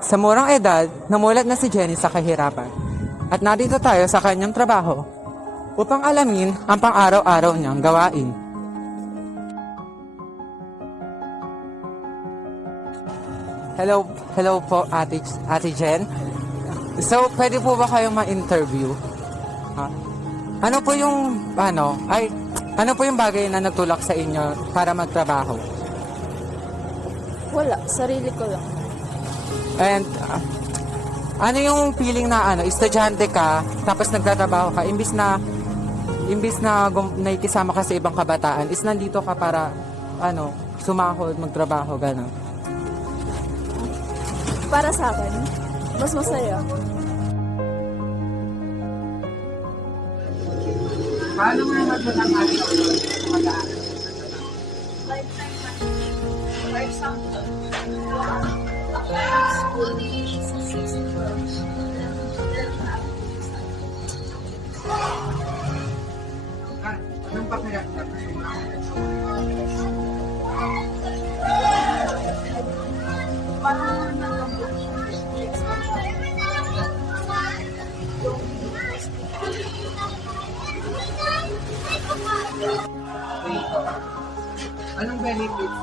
Sa murang edad, namulat na si Jenny sa kahirapan. At narito tayo sa kanyang trabaho upang alamin ang pang-araw-araw niyang gawain. Hello po Ate Jen. So, pwede po ba kayong ma-interview? Ha? Ano po yung bagay na nagtulak sa inyo para magtrabaho? Wala, sarili ko lang. And ano yung feeling na estudyante ka tapos nagtatrabaho ka imbis na nakikisama ka sa ibang kabataan is nandito ka para sumahod, magtrabaho, gano'n. Para sa akin, mas masaya. Paano mo naman ito ng kabataan? Anong pakiramdam? Anong benefits?